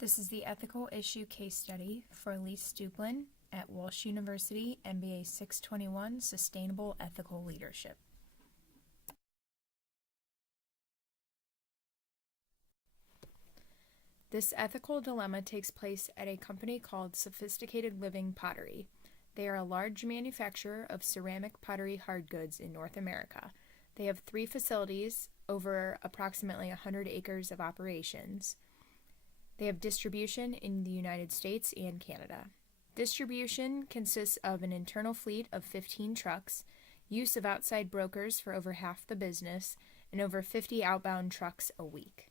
This is the ethical issue case study for Elise Duplin at Walsh University, MBA 621, Sustainable Ethical Leadership. This ethical dilemma takes place at a company called Sophisticated Living Pottery. They are a large manufacturer of ceramic pottery hard goods in North America. They have 3 facilities over approximately 100 acres of operations. They have distribution in the United States and Canada. Distribution consists of an internal fleet of 15 trucks, use of outside brokers for over half the business, and over 50 outbound trucks a week.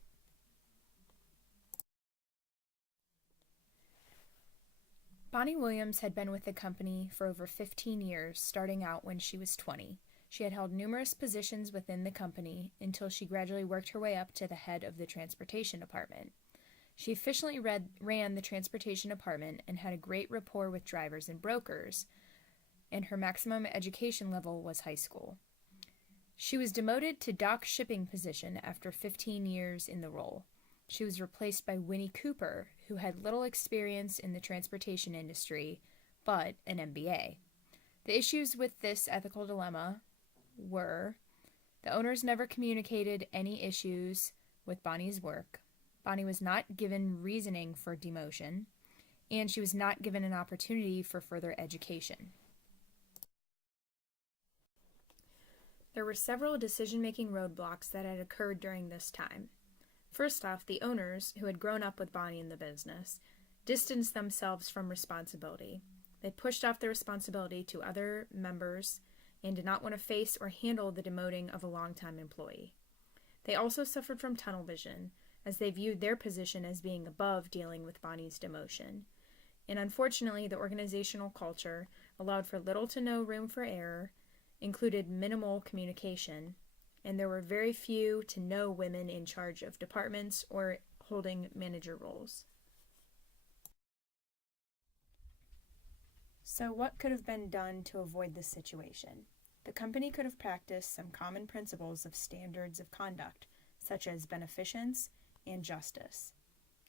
Bonnie Williams had been with the company for over 15 years, starting out when she was 20. She had held numerous positions within the company until she gradually worked her way up to the head of the transportation department. She efficiently ran the transportation department and had a great rapport with drivers and brokers, and her maximum education level was high school. She was demoted to dock shipping position after 15 years in the role. She was replaced by Winnie Cooper, who had little experience in the transportation industry, but an MBA. The issues with this ethical dilemma were: the owners never communicated any issues with Bonnie's work, Bonnie was not given reasoning for demotion, and she was not given an opportunity for further education. There were several decision-making roadblocks that had occurred during this time. First off, the owners, who had grown up with Bonnie in the business, distanced themselves from responsibility. They pushed off the responsibility to other members and did not want to face or handle the demoting of a longtime employee. They also suffered from tunnel vision, as they viewed their position as being above dealing with Bonnie's demotion. And unfortunately, the organizational culture allowed for little to no room for error, included minimal communication, and there were very few to no women in charge of departments or holding manager roles. So what could have been done to avoid this situation? The company could have practiced some common principles of standards of conduct, such as beneficence and justice.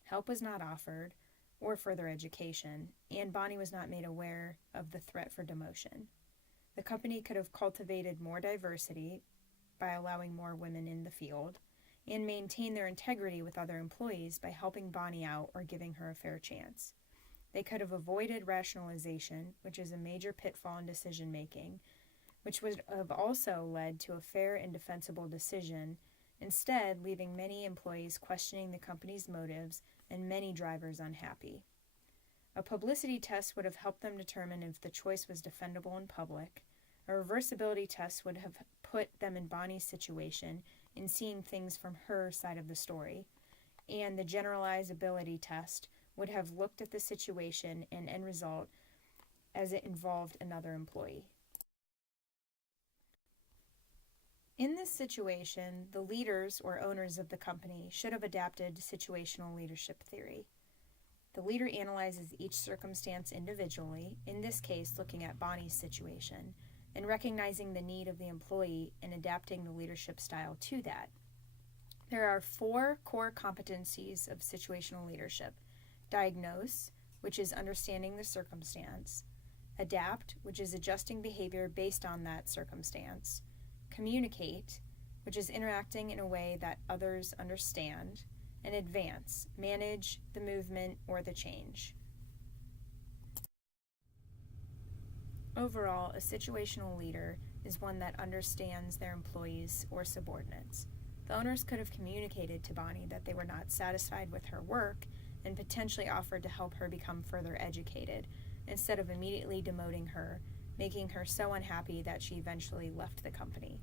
Help was not offered, or further education, and Bonnie was not made aware of the threat for demotion. The company could have cultivated more diversity by allowing more women in the field, and maintain their integrity with other employees by helping Bonnie out or giving her a fair chance. They could have avoided rationalization, which is a major pitfall in decision-making, which would have also led to a fair and defensible decision, instead leaving many employees questioning the company's motives and many drivers unhappy. A publicity test would have helped them determine if the choice was defendable in public. A reversibility test would have put them in Bonnie's situation in seeing things from her side of the story. And the generalizability test would have looked at the situation and end result as it involved another employee. In this situation, the leaders or owners of the company should have adapted situational leadership theory. The leader analyzes each circumstance individually, in this case looking at Bonnie's situation, and recognizing the need of the employee and adapting the leadership style to that. There are 4 core competencies of situational leadership: diagnose, which is understanding the circumstance; adapt, which is adjusting behavior based on that circumstance; communicate, which is interacting in a way that others understand; and advance, manage the movement or the change. Overall, a situational leader is one that understands their employees or subordinates. The owners could have communicated to Bonnie that they were not satisfied with her work and potentially offered to help her become further educated, instead of immediately demoting her, making her so unhappy that she eventually left the company.